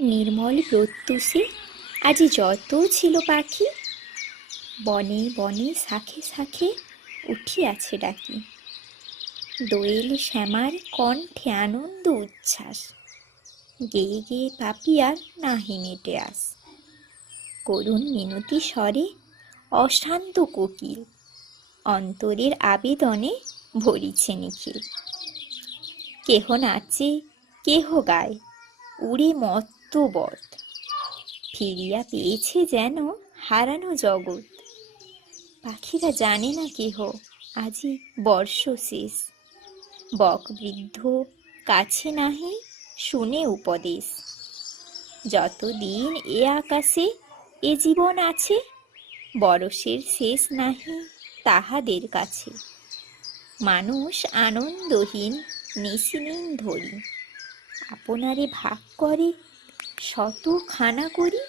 নির্মল প্রত্যুষে আজি যত ছিল পাখি, বনে বনে শাখে শাখে উঠিয়াছে ডাকি। দোয়েল শ্যামার কণ্ঠে আনন্দ উচ্ছ্বাস, গেয়ে গেয়ে পাপিয়ার নাহি মেটে আস। করুণ মিনতি স্বরে অশান্ত কোকিল, অন্তরের আবেদনে ভরিছে নিখিল। কেহ নাচে কেহ গায়, উড়ে মত্ত বট, ফিরিয়া পেয়েছে যেন হারানো জগৎ। পাখিরা জানে না কেহ আজি বর্ষ শেষ, বক বৃদ্ধ কাছে নাহি শুনে উপদেশ। যতদিন এ আকাশে এ জীবন আছে, বরষের শেষ নাহি তাহাদের কাছে। মানুষ আনন্দহীন নিশিদিন ধরি, আপনারে ভাগ করে শত খানা করি।